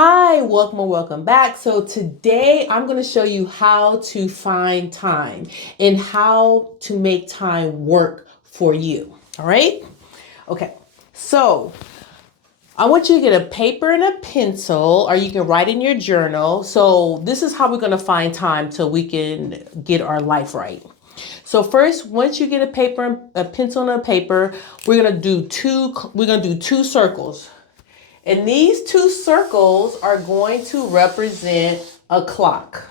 Hi, welcome and welcome back. So today I'm going to show you how to find time and how to make time work for you. All right? Okay. So I want you to get a paper and a pencil, or you can write in your journal. So this is how we're going to find time so we can get our life right. So first, once you get a pencil and a paper, we're going to do two circles. And these two circles are going to represent a clock,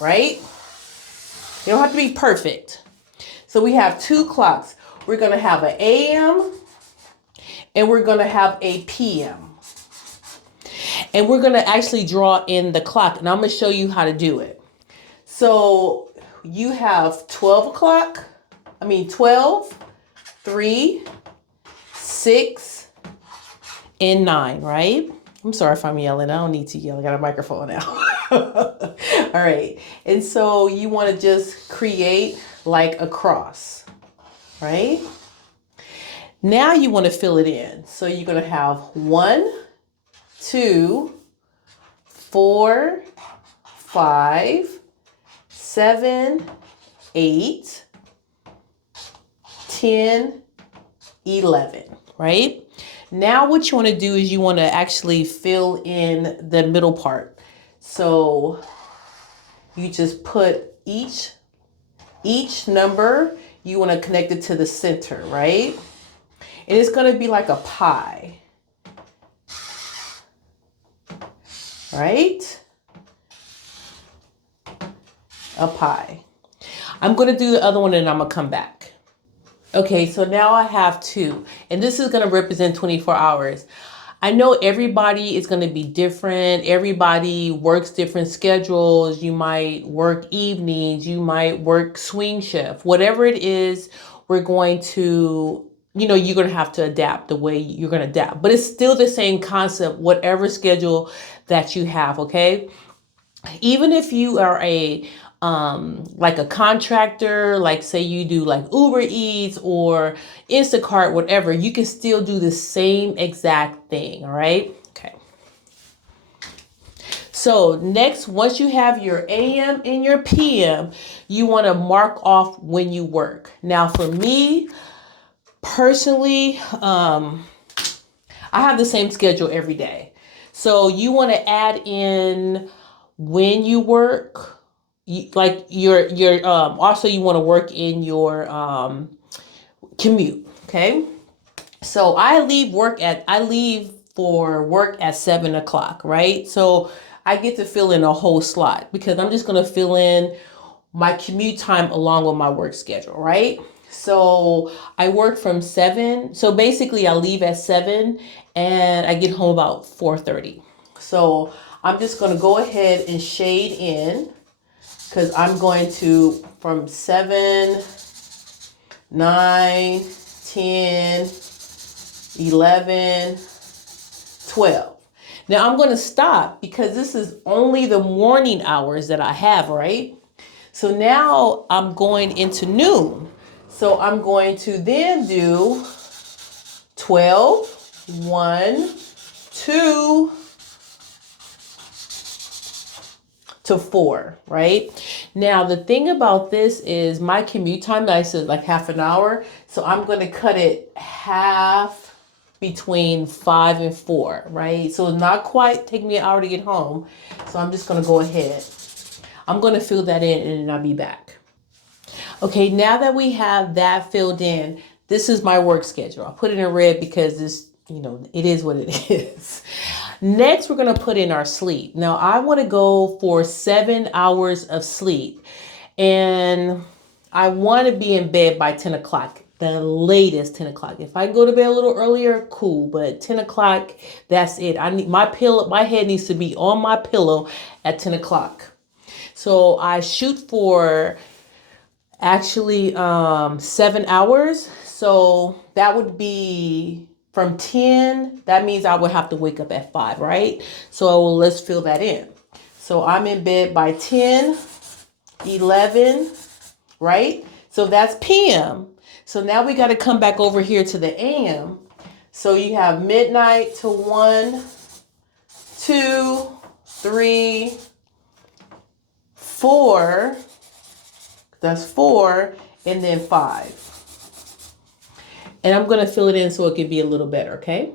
right? You don't have to be perfect. So we have two clocks. We're going to have an AM and we're going to have a PM. And we're going to actually draw in the clock, and I'm going to show you how to do it. So you have 12, 3, 6, and 9, right? I'm sorry if I'm yelling. I don't need to yell. I got a microphone now. All right. And so you want to just create like a cross, right? Now you want to fill it in. So you're going to have 1, 2, 4, 5, 7, 8, 10, 11, right? Now what you want to do is you want to actually fill in the middle part. So you just put each number, you want to connect it to the center, right? And it's going to be like a pie, right? A pie. I'm going to do the other one and I'm going to come back. Okay, so now I have 2, and this is going to represent 24 hours. I know everybody is going to be different. Everybody works different schedules. You might work evenings. You might work swing shift. Whatever it is, we're going to, you're going to have to adapt the way you're going to adapt. But it's still the same concept, whatever schedule that you have, okay? Even if you are like a contractor, like say you do like Uber Eats or Instacart, whatever, you can still do the same exact thing. All right. Okay. So next, once you have your AM and your PM, you want to mark off when you work. Now for me personally, I have the same schedule every day. So you want to add in when you work, like also you want to work in your commute. Okay. So I leave for work at 7 o'clock, right? So I get to fill in a whole slot because I'm just going to fill in my commute time along with my work schedule, right? So I work from 7. So basically I leave at 7 and I get home about 4:30. So I'm just going to go ahead and shade in because I'm going to from 7, 9, 10, 11, 12. Now I'm going to stop because this is only the morning hours that I have, right? So now I'm going into noon. So I'm going to then do 12, 1, 2 to 4, right? Now the thing about this is my commute time, I said like half an hour. So I'm going to cut it half between 5 and 4, right? So it's not quite take me an hour to get home. So I'm just going to go ahead. I'm going to fill that in and then I'll be back. Okay, now that we have that filled in, this is my work schedule. I put it in red because this, it is what it is. Next, we're going to put in our sleep. Now, I want to go for 7 hours of sleep. And I want to be in bed by 10 o'clock, the latest 10 o'clock. If I go to bed a little earlier, cool. But 10 o'clock, that's it. I need my head needs to be on my pillow at 10 o'clock. So I shoot for actually 7 hours. So that would be from 10. That means I would have to wake up at 5, right? So let's fill that in. So I'm in bed by 10, 11, right? So that's PM. So now we got to come back over here to the AM. So you have midnight to 1, 2, 3, 4, that's 4, and then 5. And I'm going to fill it in so it can be a little better, okay?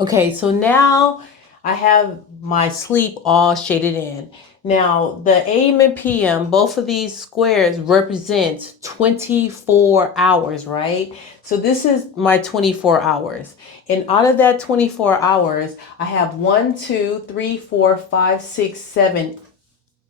Okay, so now I have my sleep all shaded in. Now, the AM and PM, both of these squares represent 24 hours, right? So this is my 24 hours. And out of that 24 hours, I have 1, 2, 3, 4, 5, 6, 7,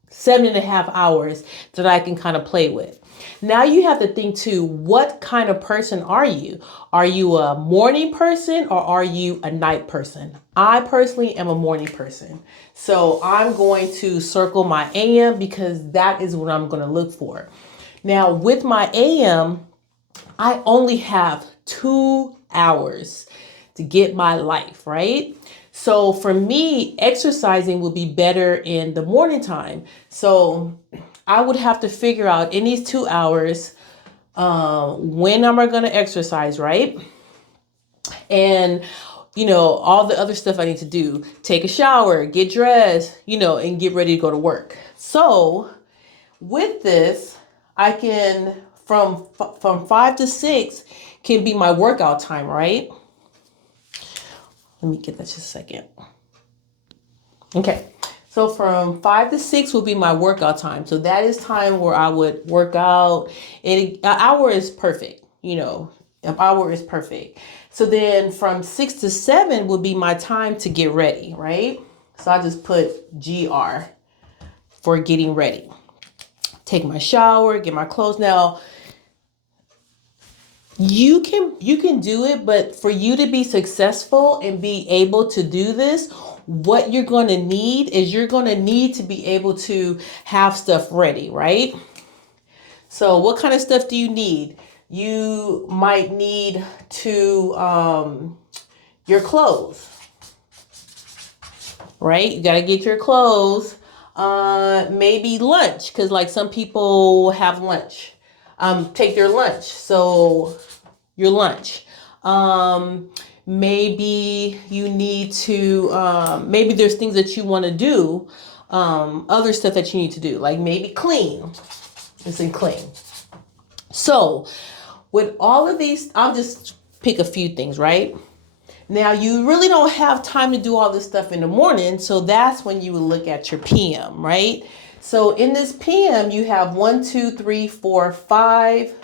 7.5 hours that I can kind of play with. Now you have to think too, what kind of person are you? Are you a morning person or are you a night person? I personally am a morning person. So I'm going to circle my AM because that is what I'm going to look for. Now with my AM, I only have 2 hours to get my life, right? So for me, exercising would be better in the morning time. So I would have to figure out in these 2 hours, when am I going to exercise, right? And, all the other stuff I need to do, take a shower, get dressed, and get ready to go to work. So with this, I can, from 5 to 6 can be my workout time, right? Let me get that just a second. Okay. So from 5 to 6 will be my workout time. So that is time where I would work out. An hour is perfect. An hour is perfect. So then from 6 to 7 would be my time to get ready, right? So I just put GR for getting ready. Take my shower, get my clothes. Now, you can do it, but for you to be successful and be able to do this, what you're going to need is you're going to need to be able to have stuff ready, right? So what kind of stuff do you need? You might need to your clothes, right? You got to get your clothes. Maybe lunch, because like some people have lunch. Take their lunch. So your lunch. Maybe you need to, maybe there's things that you want to do, other stuff that you need to do, like maybe clean. Listen, clean. So with all of these, I'll just pick a few things, right? Now, you really don't have time to do all this stuff in the morning, so that's when you would look at your PM, right? So in this PM, you have 1, 2, 3, 4, 5.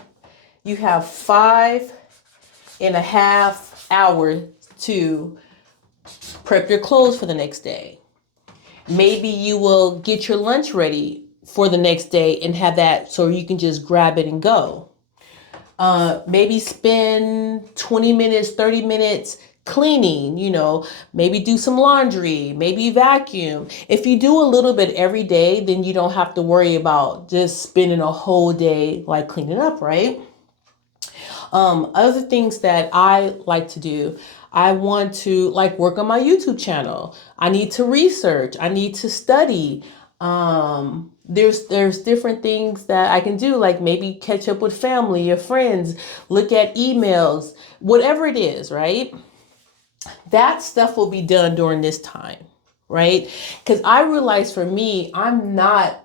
You have 5.5 hours to prep your clothes for the next day. Maybe you will get your lunch ready for the next day and have that so you can just grab it and go. Maybe spend 20 minutes, 30 minutes cleaning, maybe do some laundry, maybe vacuum. If you do a little bit every day, then you don't have to worry about just spending a whole day like cleaning up, right? Other things that I like to do, I want to like work on my YouTube channel. I need to research. I need to study. There's different things that I can do, like maybe catch up with family or friends, look at emails, whatever it is, right? That stuff will be done during this time, right? Because I realize for me, I'm not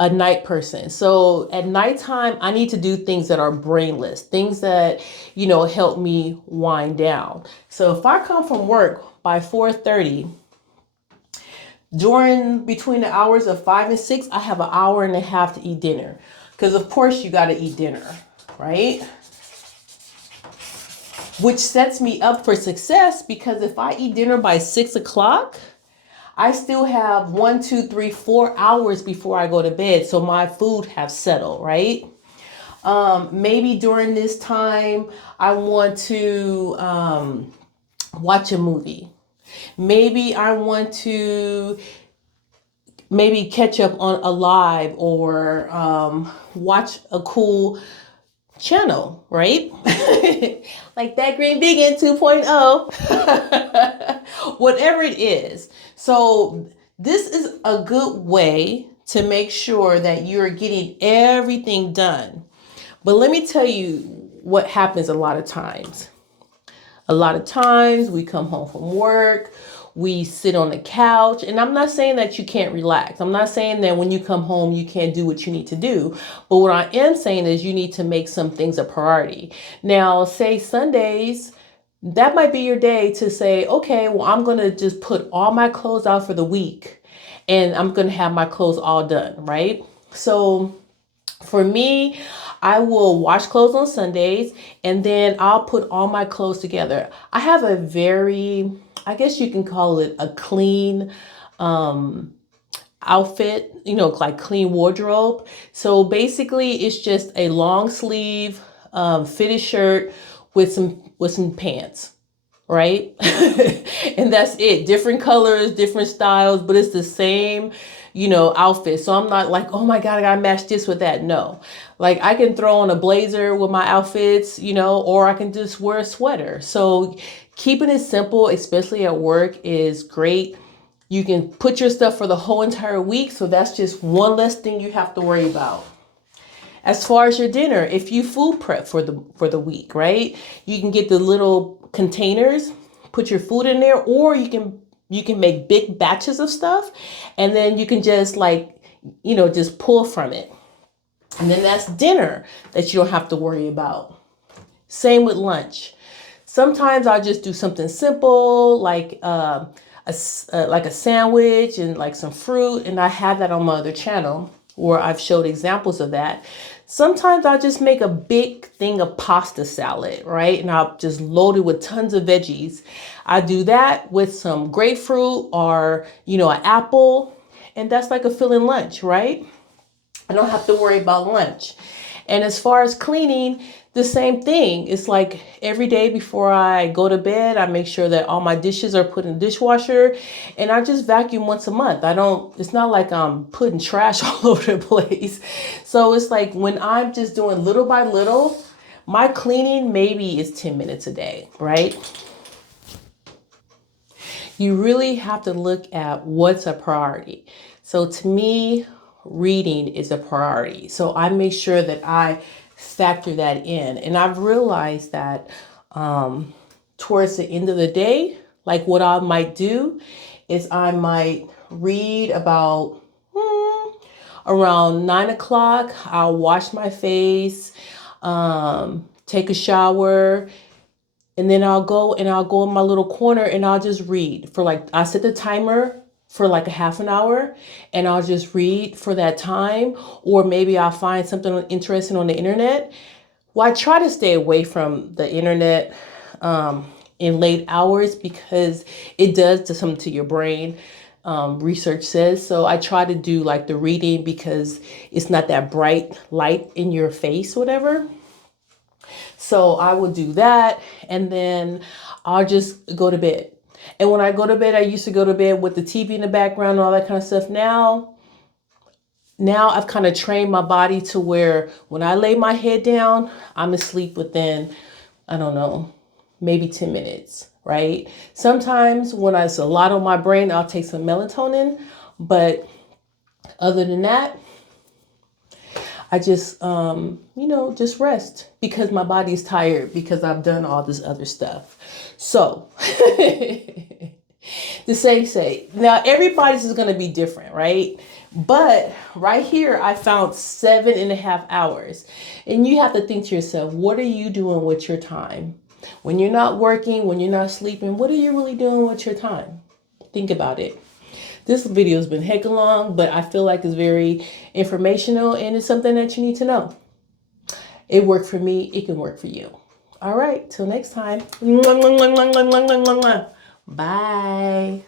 a night person. So at nighttime, I need to do things that are brainless, things that, help me wind down. So if I come from work by 4:30, between the hours of 5 and 6, I have an hour and a half to eat dinner. Because of course you got to eat dinner, right? Which sets me up for success, because if I eat dinner by 6 o'clock, I still have 1, 2, 3, 4 hours before I go to bed. So my food have settled, right? Maybe during this time, I want to watch a movie. Maybe I want to catch up on a live or watch a cool channel, right? Like that Green Vegan 2.0, whatever it is. So this is a good way to make sure that you're getting everything done. But let me tell you what happens a lot of times. A lot of times we come home from work, We sit on the couch. And I'm not saying that you can't relax. I'm not saying that when you come home, you can't do what you need to do. But what I am saying is you need to make some things a priority. Now, say Sundays, that might be your day to say, okay, well, I'm going to just put all my clothes out for the week and I'm going to have my clothes all done, right? So for me, I will wash clothes on Sundays and then I'll put all my clothes together. I have a very, I guess you can call it a clean outfit, like clean wardrobe. So basically it's just a long sleeve fitted shirt with some pants, right? And that's it. Different colors, different styles, but it's the same, outfit. So I'm not like, oh my God, I gotta match this with that. No. Like I can throw on a blazer with my outfits, or I can just wear a sweater. So keeping it simple, especially at work, is great. You can put your stuff for the whole entire week. So that's just one less thing you have to worry about. As far as your dinner, if you food prep for the week, right? You can get the little containers, put your food in there, or you can make big batches of stuff and then you can just just pull from it. And then that's dinner that you don't have to worry about. Same with lunch. Sometimes I'll just do something simple like a sandwich and like some fruit, and I have that on my other channel where I've showed examples of that. Sometimes I'll just make a big thing of pasta salad, right? And I'll just load it with tons of veggies. I do that with some grapefruit or, an apple, and that's like a filling lunch, right? I don't have to worry about lunch. And as far as cleaning, the same thing. It's like every day before I go to bed, I make sure that all my dishes are put in the dishwasher and I just vacuum once a month. It's not like I'm putting trash all over the place. So it's like when I'm just doing little by little, my cleaning maybe is 10 minutes a day, right? You really have to look at what's a priority. So to me, reading is a priority. So I make sure that I factor that in. And I've realized that towards the end of the day, like what I might do is I might read about around 9 o'clock. I'll wash my face, take a shower, and then I'll go in my little corner and I'll just read for I set the timer for like a half an hour and I'll just read for that time. Or maybe I'll find something interesting on the internet. Well, I try to stay away from the internet in late hours because it does something to your brain. Research says. So I try to do like the reading because it's not that bright light in your face, whatever. So I will do that and then I'll just go to bed. And when I go to bed, I used to go to bed with the TV in the background and all that kind of stuff. Now I've kind of trained my body to where when I lay my head down, I'm asleep within, I don't know, maybe 10 minutes, right? Sometimes when it's a lot on my brain, I'll take some melatonin. But other than that, I just, just rest because my body is tired because I've done all this other stuff. So the say, now everybody's is going to be different, right? But right here, I found 7.5 hours. And you have to think to yourself, what are you doing with your time? When you're not working, when you're not sleeping, what are you really doing with your time? Think about it. This video has been heck long, but I feel like it's very informational and it's something that you need to know. It worked for me. It can work for you. All right. Till next time. Bye.